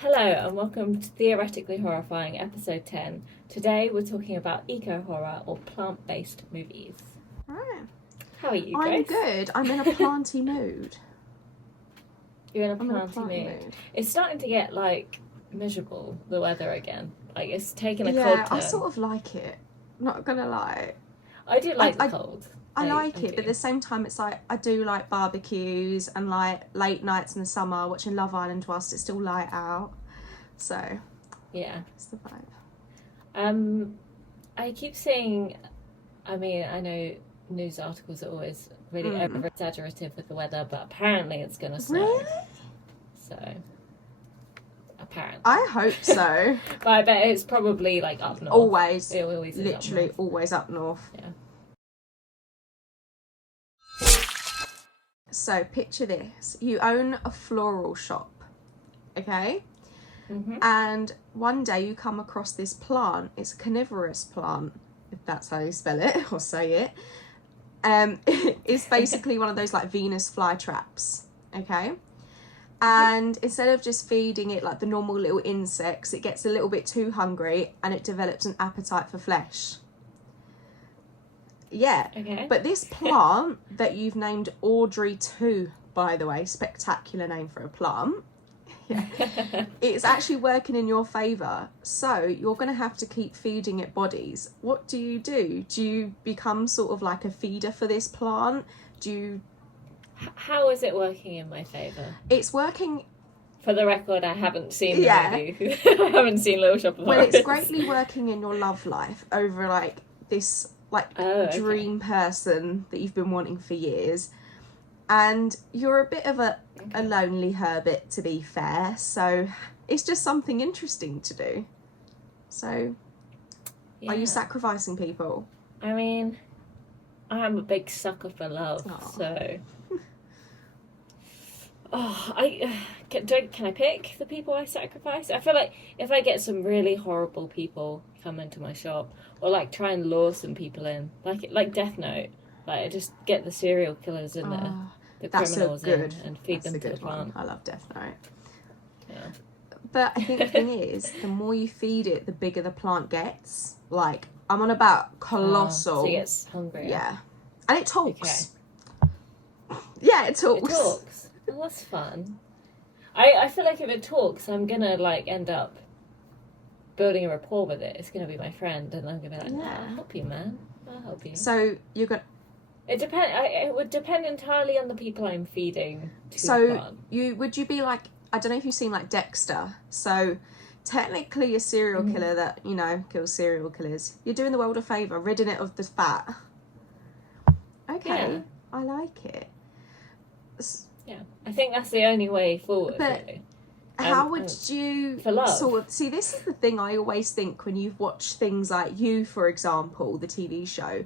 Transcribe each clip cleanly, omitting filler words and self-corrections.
Hello and welcome to Theoretically Horrifying, episode 10. Today we're talking about eco-horror or plant-based movies. Right. How are you, I'm Grace? good. I'm in a planty mood. You're in a I'm in a planty planty mood. mood. It's starting to get, miserable, the weather again. It's taken a cold Yeah, turn. I sort of like it. Not gonna lie. I do like the cold. I like it, do. but at the same time, it's like I do like barbecues and like late nights in the summer watching Love Island whilst it's still light out. So, Yeah. it's the vibe. I keep seeing, I know news articles are always really over-exaggerative with the weather, but apparently it's going to snow. Really? So, apparently. I hope so. But I bet it's probably up north. Always. It always is Literally up north. always up north. Yeah. So, picture this. You own a floral shop, okay? Mm-hmm. And one day you come across this plant. It's a carnivorous plant, if that's how you spell it or say it. It's basically one of those Venus flytraps, okay? And instead of just feeding it like the normal little insects, it gets a little bit too hungry and it develops an appetite for flesh. Yeah. Okay. But this plant that you've named Audrey 2, by the way, spectacular name for a plant. Yeah. It's actually working in your favour. So you're going to have to keep feeding it bodies. What do? Do you become sort of like a feeder for this plant? How is it working in my favour? It's working... For the record, I haven't seen the movie. I haven't seen Little Shop of Horrors. Well, it's greatly working in your love life over this dream person that you've been wanting for years. And you're a bit of a lonely hermit, to be fair, so it's just something interesting to do. So, Are you sacrificing people? I mean, I'm a big sucker for love, so... Can I pick the people I sacrifice? I feel like if I get some really horrible people come into my shop, or try and lure some people in, like Death Note, I just get the serial killers in there. The criminals in and feed them to the plant. I love Death Note. Yeah. But I think the thing is, the more you feed it, the bigger the plant gets. I'm on about colossal. So it gets hungry. Yeah. And it talks. Okay. Yeah, it talks. It talks. Well, that's fun. I feel like if it talks, I'm gonna end up building a rapport with it. It's gonna be my friend, and I'm gonna be like, I'll help you, man. I'll help you. So you're gonna... It would depend entirely on the people I'm feeding to the plant. Would you be I don't know if you've seen Dexter. So technically a serial killer that, kills serial killers. You're doing the world a favour, ridding it of the fat. Okay, yeah. I like it. Yeah, I think that's the only way forward. But really. How would you for love. sort of see? This is the thing I always think when you've watched things like You, for example, the TV show.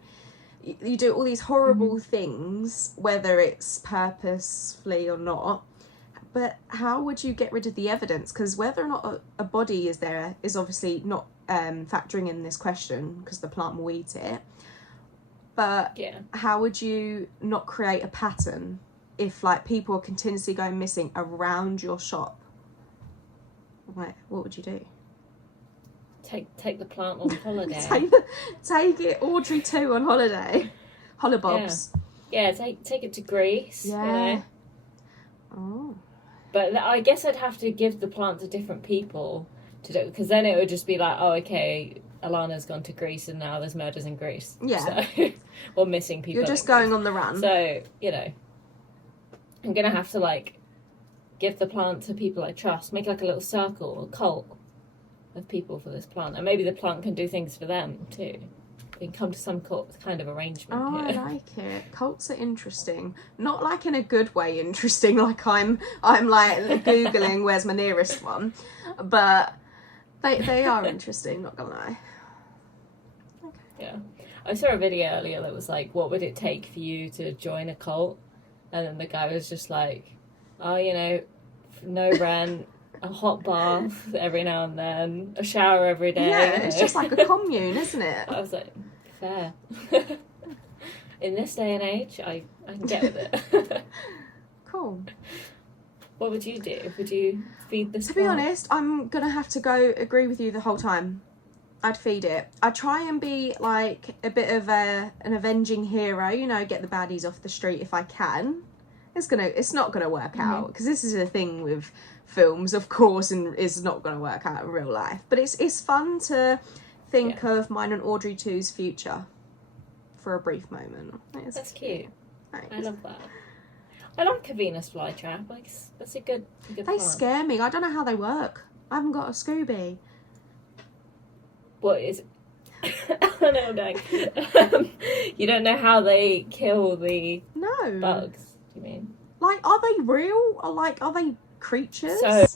You do all these horrible things, whether it's purposefully or not. But how would you get rid of the evidence? Because whether or not a body is there is obviously not factoring in this question, because the plant will eat it. But how would you not create a pattern if people are continuously going missing around your shop? What would you do? Take the plant on holiday. take it, Audrey 2 on holiday. Hollybobs. Yeah, take it to Greece. Yeah. Oh. But I guess I'd have to give the plant to different people to do, because then it would just be okay, Alana's gone to Greece and now there's murders in Greece. Yeah. So, or missing people. You're just going on the run. So, I'm gonna have to give the plant to people I trust, make a little circle, a cult of people for this plant, and maybe the plant can do things for them too. We can come to some kind of arrangement here. I like it. Cults are interesting, not in a good way interesting. I'm googling where's my nearest one, but they are interesting. Not gonna lie. Okay. Yeah, I saw a video earlier that was what would it take for you to join a cult, and then the guy was just no rent. A hot bath every now and then, a shower every day. Yeah, it's just like a commune, isn't it? I was fair. In this day and age, I can get with it. Cool. What would you do? Would you feed this To be plant? honest, I'm going to have to go agree with you the whole time. I'd feed it. I'd try and be like a bit of an avenging hero, you know, get the baddies off the street if I can. It's not gonna work out, because this is a thing with films, of course, and it's not gonna work out in real life. But it's fun to think of mine and Audrey 2's future for a brief moment. That's cute. Thanks. I love that. I like a Venus flytrap. Like, that's a good They plant. scare me. I don't know how they work. I haven't got a Scooby. What is? Oh no. You don't know how they kill the bugs. Do you mean? Like, are they real? Or like, are they creatures? So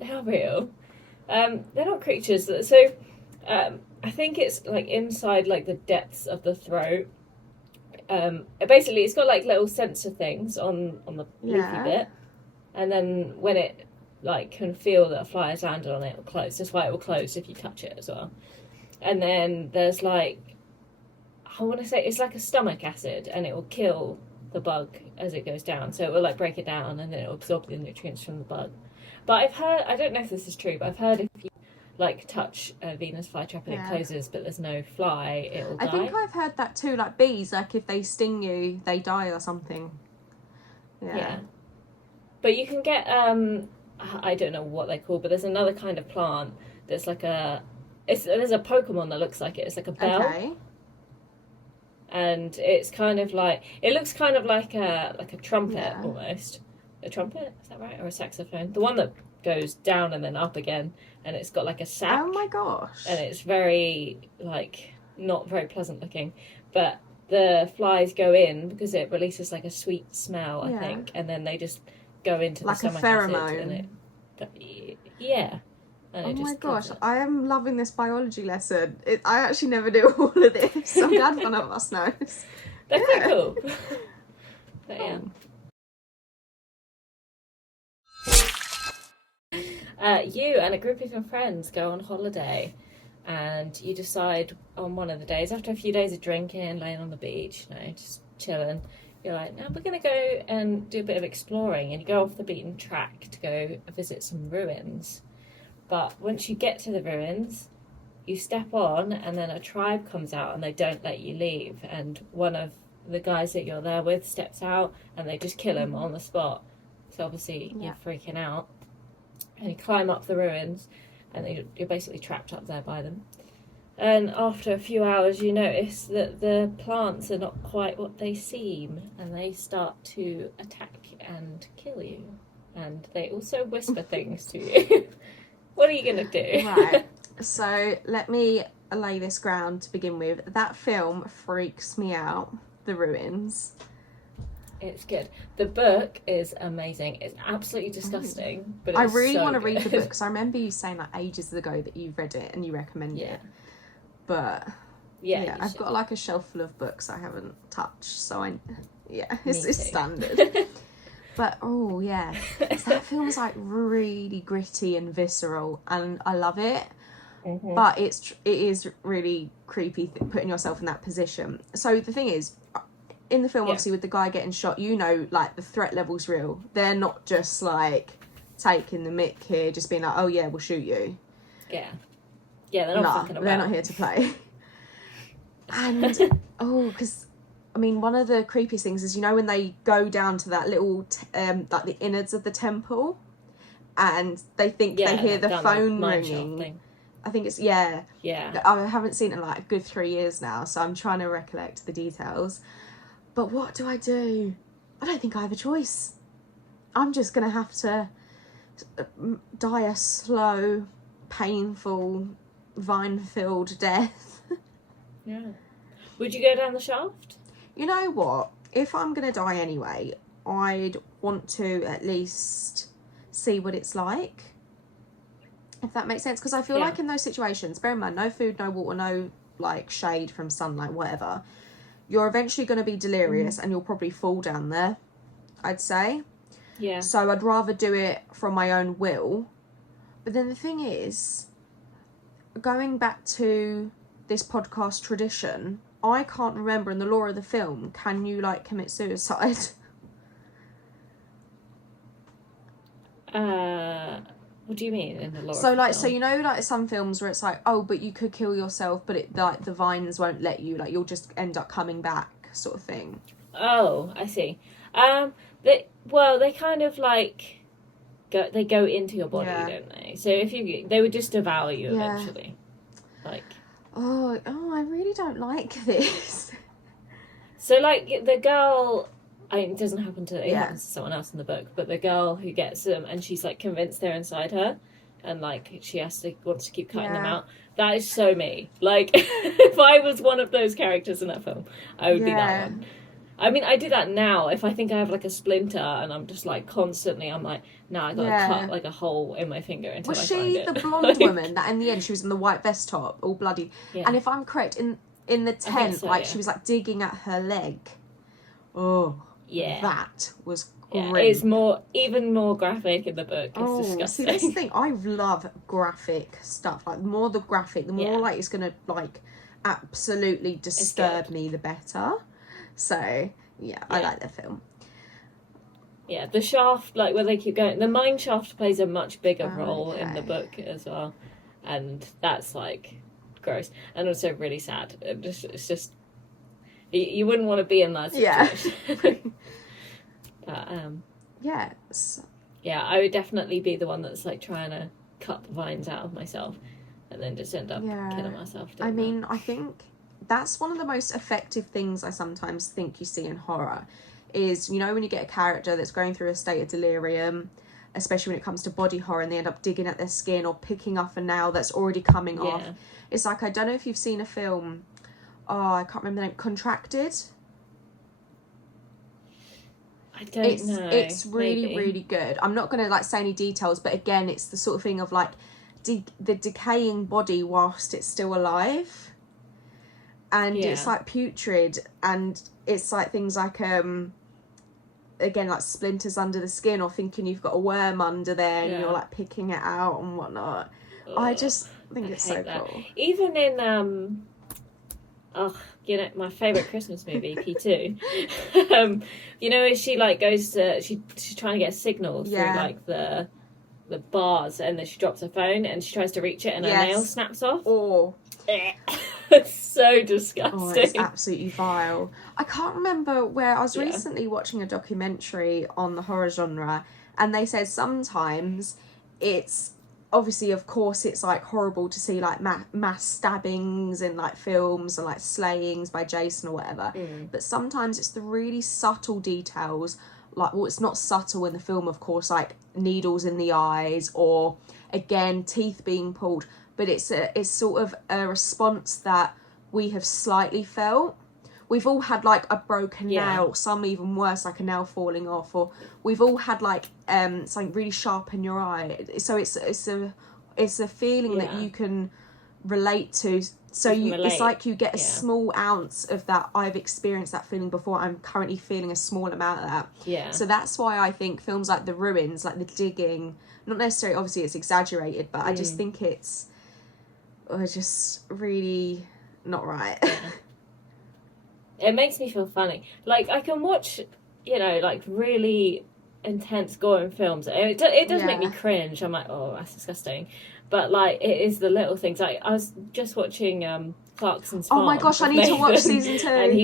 they are real. They're not creatures. So I think it's like inside like the depths of the throat. Basically, it's got like little sensor things on the leafy bit, and then when it like can feel that a fly has landed on it, it will close. That's why it will close if you touch it as well. And then there's like, I want to say it's like a stomach acid, and it will kill the bug as it goes down. So it will like break it down, and then it will absorb the nutrients from the bug. But I've heard, I don't know if this is true, but I've heard if you like touch a Venus flytrap and it closes, but there's no fly, it will die. I think I've heard that too. Like bees, like if they sting you, they die or something. Yeah. But you can get I don't know what they call, but there's another kind of plant that's like there's a Pokemon that looks like it. It's like a bell. Okay. And it's kind of like, it looks kind of like a trumpet almost. A trumpet, is that right? Or a saxophone? The one that goes down and then up again, and it's got like a sack. Oh my gosh. And it's very, like, not very pleasant looking. But the flies go in because it releases like a sweet smell, I think. And then they just go into the stomach acid. Like a pheromone. And yeah. And oh my gosh, I am loving this biology lesson. I actually never do all of this. I'm glad one of us knows. They're quite cool. But yeah. You and a group of your friends go on holiday, and you decide on one of the days, after a few days of drinking, laying on the beach, you know, just chilling, you're like, now we're going to go and do a bit of exploring, and you go off the beaten track to go visit some ruins. But once you get to the ruins, you step on, and then a tribe comes out, and they don't let you leave. And one of the guys that you're there with steps out, and they just kill him on the spot. So obviously you're freaking out. And you climb up the ruins, and you're basically trapped up there by them. And after a few hours, you notice that the plants are not quite what they seem, and they start to attack and kill you. And they also whisper things to you. What are you going to do? Right, so let me lay this ground to begin with. That film freaks me out, The Ruins. It's good. The book is amazing. It's absolutely disgusting, but it's I really want to good. read the book, because I remember you saying like ages ago that you've read it and you recommend it. But yeah, I've got like a shelf full of books I haven't touched, so it's standard. But oh yeah, that film's like really gritty and visceral, and I love it. Mm-hmm. But it is really creepy putting yourself in that position. So the thing is, in the film, obviously with the guy getting shot, you know, like the threat level's real. They're not just like taking the mick here, just being like, oh yeah, we'll shoot you. Yeah, they're not fucking about. They're not here to play. And because I mean, one of the creepiest things is, you know, when they go down to that little, like the innards of the temple, and they think they hear the phone ringing. I think it's, yeah. I haven't seen it in like a good 3 years now, so I'm trying to recollect the details. But what do? I don't think I have a choice. I'm just going to have to die a slow, painful, vine-filled death. Yeah. Would you go down the shaft? You know what? If I'm going to die anyway, I'd want to at least see what it's like. If that makes sense. Because I feel like in those situations, bear in mind, no food, no water, no like shade from sunlight, whatever, you're eventually going to be delirious and you'll probably fall down there, I'd say. Yeah. So I'd rather do it from my own will. But then the thing is, going back to this podcast tradition, I can't remember in the lore of the film, can you like commit suicide? What do you mean in the lore? So of the like, so film? you know, like some films where it's like, oh, but you could kill yourself, but it like the vines won't let you. Like you'll just end up coming back, sort of thing. Oh, I see. They kind of like go into your body, Yeah. don't they? So if they would just devour you Yeah. eventually. Like, Oh, I really don't like this. so like the girl, I mean, it doesn't happen to, it Yeah. happens to someone else in the book, but the girl who gets them and she's like convinced they're inside her and like she wants to keep cutting them Yeah. out. That is so me. Like, if I was one of those characters in that film, I would be that Yeah. one. I mean, I do that now. If I think I have like a splinter and I'm just like constantly, I'm like, nah, I gotta Yeah. cut like a hole in my finger until Was I she find it. the blonde Like, woman that in the end she was in the white vest top, all bloody? yeah. And if I'm correct, in the tent, so, like yeah. she was like digging at her leg. Oh, Yeah. that was Yeah, grim. it's even more graphic in the book. It's disgusting. See, this is the thing. I love graphic stuff. Like, the more the graphic, the more Yeah. like it's gonna like absolutely disturb me, the better. So yeah, I like the film. Yeah, the shaft, like where they keep going, the mine shaft plays a much bigger role in the Okay. book as well, and that's like gross and also really sad. It's just you wouldn't want to be in that situation. But Yes. yeah, I would definitely be the one that's like trying to cut the vines out of myself, and then just end up killing myself. I mean, I think that's one of the most effective things I sometimes think you see in horror is, you know, when you get a character that's going through a state of delirium, especially when it comes to body horror, and they end up digging at their skin or picking up a nail that's already coming off. It's like, I don't know if you've seen a film, I can't remember the name, Contracted. I don't know. It's really, Maybe. really good. I'm not going to like say any details, but again, it's the sort of thing of like the decaying body whilst it's still alive. And it's like putrid, and it's like things like again, like splinters under the skin, or thinking you've got a worm under there and you're like picking it out and whatnot. Ugh, I just think it's so cool. Even in you know, my favourite Christmas movie, P2. You know, she like goes to she's trying to get a signal through like the bars, and then she drops her phone and she tries to reach it and her nail snaps off. Oh. It's so disgusting. Oh, it's absolutely vile. I can't remember where I was recently watching a documentary on the horror genre, and they said sometimes it's obviously, of course, it's like horrible to see like mass stabbings in like films and like slayings by Jason or whatever, but sometimes it's the really subtle details, like, well, it's not subtle in the film, of course, like needles in the eyes or again teeth being pulled, but it's sort of a response that we have slightly felt. We've all had like a broken nail, some even worse, like a nail falling off, or we've all had like something really sharp in your eye. So it's a feeling that you can relate to. So it's like you get a small ounce of that. I've experienced that feeling before. I'm currently feeling a small amount of that. Yeah. So that's why I think films like The Ruins, like the digging, not necessarily, obviously it's exaggerated, but I just think it's just really not right. It makes me feel funny. Like, I can watch, you know, like really intense gore in films. It does make me cringe. I'm like, oh, that's disgusting. But like, it is the little things. Like, I was just watching Clarkson's Farm. Oh my gosh, I need to watch season 2. And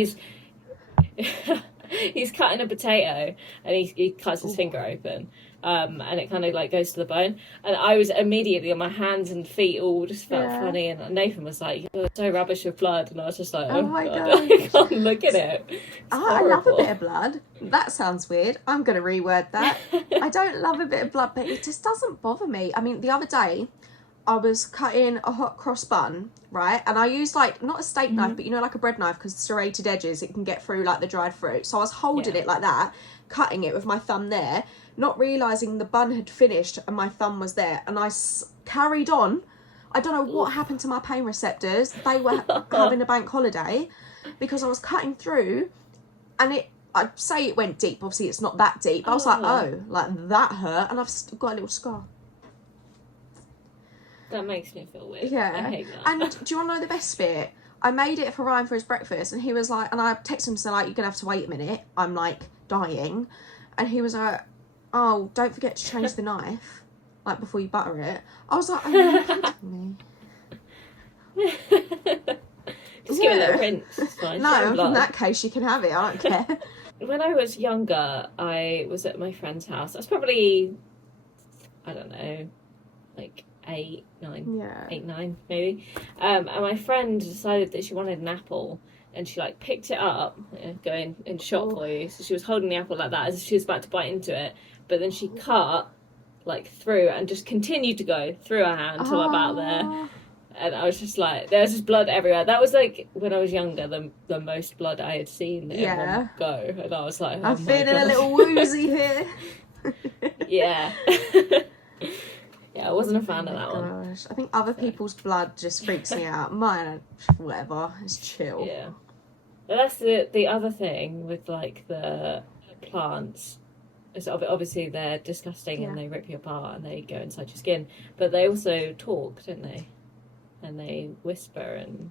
he's cutting a potato, and he cuts his finger open. And it kind of like goes to the bone, and I was immediately on my hands and feet all just felt funny, and Nathan was like, "You're so rubbish with blood," and I was just like, "Oh my God. I can't look at it." I love a bit of blood. That sounds weird. I'm going to reword that. I don't love a bit of blood, but it just doesn't bother me. I mean, the other day I was cutting a hot cross bun, right, and I used like not a steak knife, but you know, like a bread knife, because serrated edges, it can get through like the dried fruit. So I was holding it like that, cutting it with my thumb there, not realising the bun had finished and my thumb was there, and I carried on. I don't know what happened to my pain receptors. They were having a bank holiday, because I was cutting through, and I'd say it went deep. Obviously it's not that deep, but I was like, oh, like that hurt, and I've got a little scar. That makes me feel weird. Yeah. I hate that. And do you want to know the best bit? I made it for Ryan for his breakfast, and he was like, and I texted him saying like, you're gonna have to wait a minute, I'm like dying, and he was like, oh, don't forget to change the knife, like, before you butter it. I was like, are you kidding me? Just give it a little rinse. It's fine. No, in that case, you can have it. I don't care. When I was younger, I was at my friend's house. I was probably, I don't know, like 8, 9 maybe. And my friend decided that she wanted an apple, and she like picked it up, going in shot for you. So she was holding the apple like that as if she was about to bite into it, but then she cut like through and just continued to go through her hand till about there. And I was just like, there was just blood everywhere. That was like, when I was younger, the most blood I had seen in one go. And I was like, I'm feeling a little woozy here. Yeah. Yeah, I wasn't a fan of that one. I think other people's blood just freaks me out. Mine, whatever, it's chill. Yeah. But that's the other thing with, like, the plants. Is obviously they're disgusting and they rip you apart and they go inside your skin. But they also talk, don't they? And they whisper and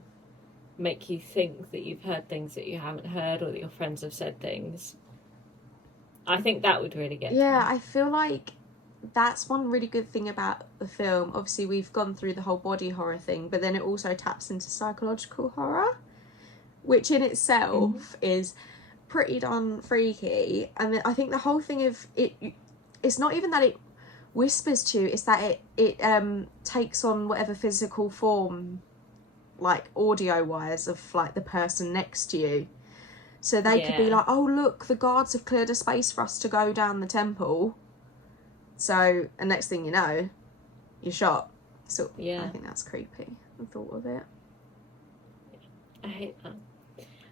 make you think that you've heard things that you haven't heard, or that your friends have said things. I think that would really get to me. I feel like that's one really good thing about the film. Obviously, we've gone through the whole body horror thing, but then it also taps into psychological horror, which in itself is pretty darn freaky. And then I think the whole thing of it's not even that it whispers to you, it's that it takes on whatever physical form, like audio wise, of like the person next to you. So they could be like, oh look, the guards have cleared a space for us to go down the temple. So, and next thing you know, you're shot. So I think that's creepy, the thought of it. I hate that.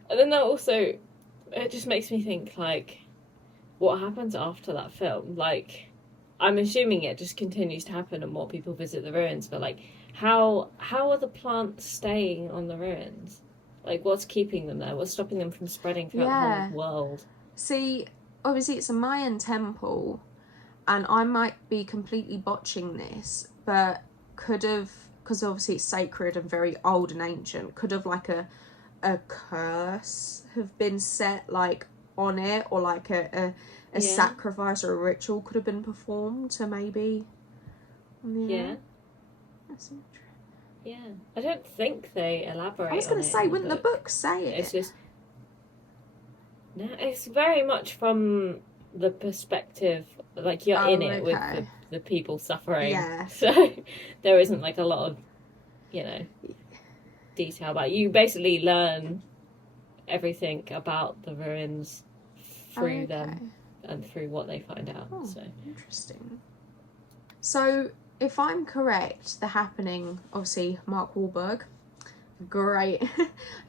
And then that also, it just makes me think, like, what happens after that film? Like, I'm assuming it just continues to happen and more people visit the ruins, but, like, how are the plants staying on the ruins? Like, what's keeping them there? What's stopping them from spreading throughout the whole world? See, obviously it's a Mayan temple, and I might be completely botching this, but could have, because obviously it's sacred and very old and ancient, could have, like, a curse have been set, like, on it, or like a sacrifice or a ritual could have been performed to maybe that's interesting. Yeah, I don't think they elaborate. I was going to say, wouldn't the book say it? It's just it's very much from the perspective, like, you're in it with the people suffering. So there isn't, like, a lot of, detail about it. You basically learn everything about the ruins through them and through what they find out. So interesting. So if I'm correct, The Happening, obviously Mark Wahlberg, great.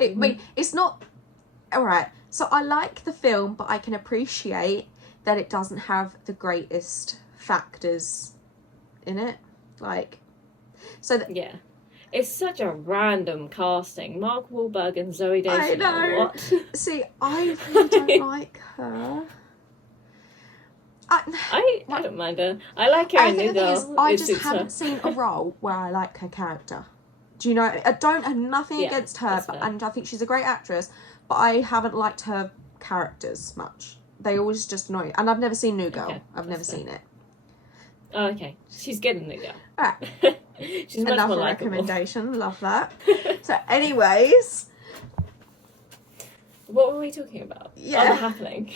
I mean, it's not alright. So I like the film, but I can appreciate that it doesn't have the greatest factors in it. Like, so it's such a random casting. Mark Wahlberg and Zooey Deschanel. I know. What? See, I really don't like her. I don't mind her. I like her in New Girl. I just haven't seen a role where I like her character. Do you know? I don't have nothing against her, and I think she's a great actress, but I haven't liked her characters much. They always just annoy me. And I've never seen New Girl. I've never seen it. Oh, okay. She's good in New Girl. Alright. She's much another more likable. recommendation. Love that. So, anyways, what were we talking about? The Happening.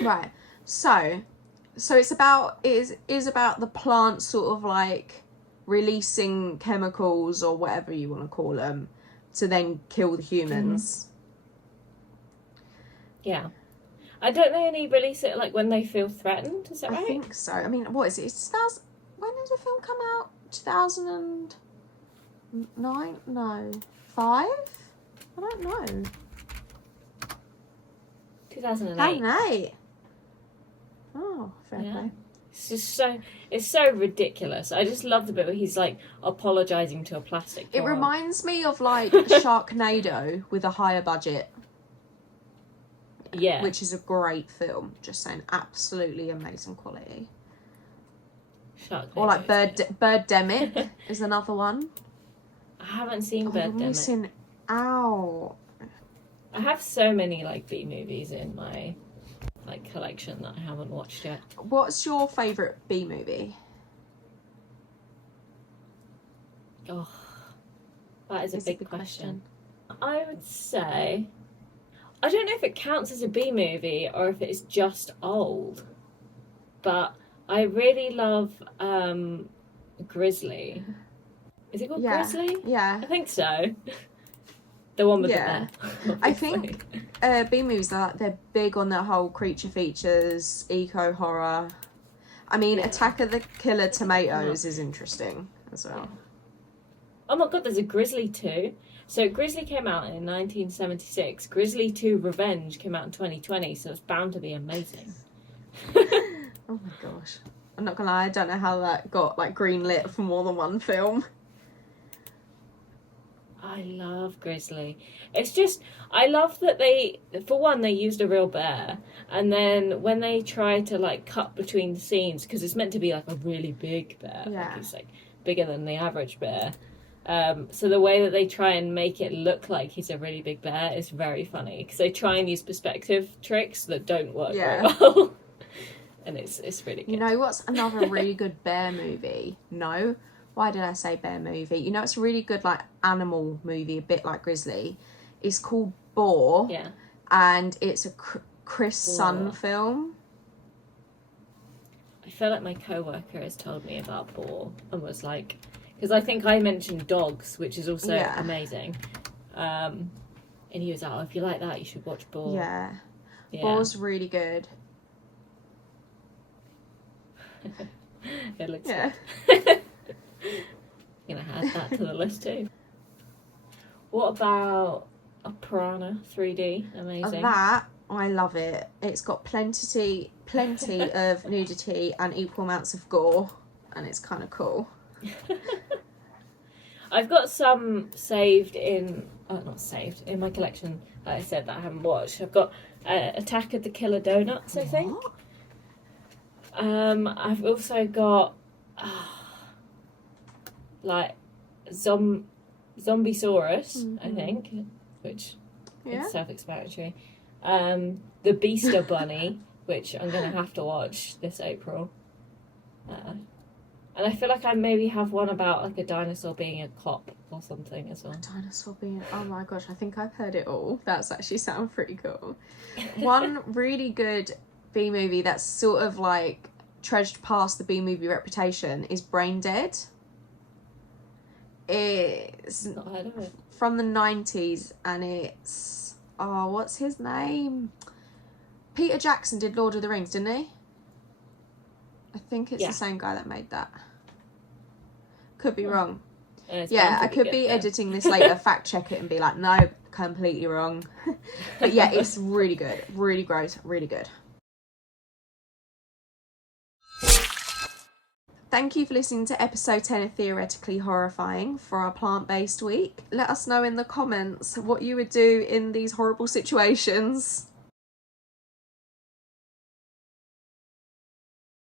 Right. So it's about it is about the plant sort of like releasing chemicals or whatever you want to call them to then kill the humans. Yeah. I don't they only release it like when they feel threatened, is that right? I think so. I mean, what is it? When did the film come out? 2009? No. 5? I don't know. 2008. 2008. Oh, fair play. It's just so ridiculous. I just love the bit where he's like apologising to a plastic It plant. reminds me of like Sharknado with a higher budget. Yeah. Which is a great film. Just saying, absolutely amazing quality. Sharknado. Or like Birdemic is another one. I haven't seen Birdemic. I'm missing out. I have so many like B movies in my like collection that I haven't watched yet. What's your favourite B movie? Oh, that is a big question. I would say, I don't know if it counts as a B movie or if it's just old, but I really love Grizzly. Is it called Grizzly? Yeah. I think so. The one with the bear. I think B movies they're big on the whole creature features, eco horror. I mean, Attack of the Killer Tomatoes is interesting as well. Oh my god, there's a Grizzly 2. So Grizzly came out in 1976. Grizzly 2 Revenge came out in 2020, so it's bound to be amazing. Oh my gosh. I'm not gonna lie, I don't know how that got like greenlit for more than one film. I love Grizzly. It's just, I love that they used a real bear, and then when they try to like cut between the scenes, because it's meant to be like a really big bear, like it's like bigger than the average bear. So the way that they try and make it look like he's a really big bear is very funny, because they try and use perspective tricks that don't work very well. And it's really good. You know what's another really good bear movie? No. Why did I say bear movie? You know it's a really good like animal movie, a bit like Grizzly. It's called Boar. Yeah. And it's a Chris Sun film. I feel like my co-worker has told me about Boar and was like, because I think I mentioned Dogs, which is also amazing. And he was like, oh, if you like that, you should watch Boar. Yeah. Boar's really good. It looks good. I'm gonna add that to the list too. What about a Piranha 3D? Amazing. That I love it. It's got plenty of nudity and equal amounts of gore, and it's kind of cool. I've got some saved in, not saved in my collection. Like I said, that I haven't watched. I've got Attack of the Killer Donuts, I think. I've also got like Zombiesaurus, I think, which is self-explanatory. The Beaster Bunny, which I'm going to have to watch this April. And I feel like I maybe have one about like a dinosaur being a cop or something as well. A dinosaur being... Oh my gosh, I think I've heard it all. That's actually sound pretty cool. One really good B movie that's sort of like trudged past the B movie reputation is Brain Dead. It's not heard of it. From the 90s, and it's what's his name? Peter Jackson did Lord of the Rings, didn't he? I think it's the same guy that made that. Could be wrong. I could be editing this later, fact check it and be like, no, completely wrong. But yeah, it's really good. Really great. Really good. Thank you for listening to episode 10 of Theoretically Horrifying for our plant-based week. Let us know in the comments what you would do in these horrible situations.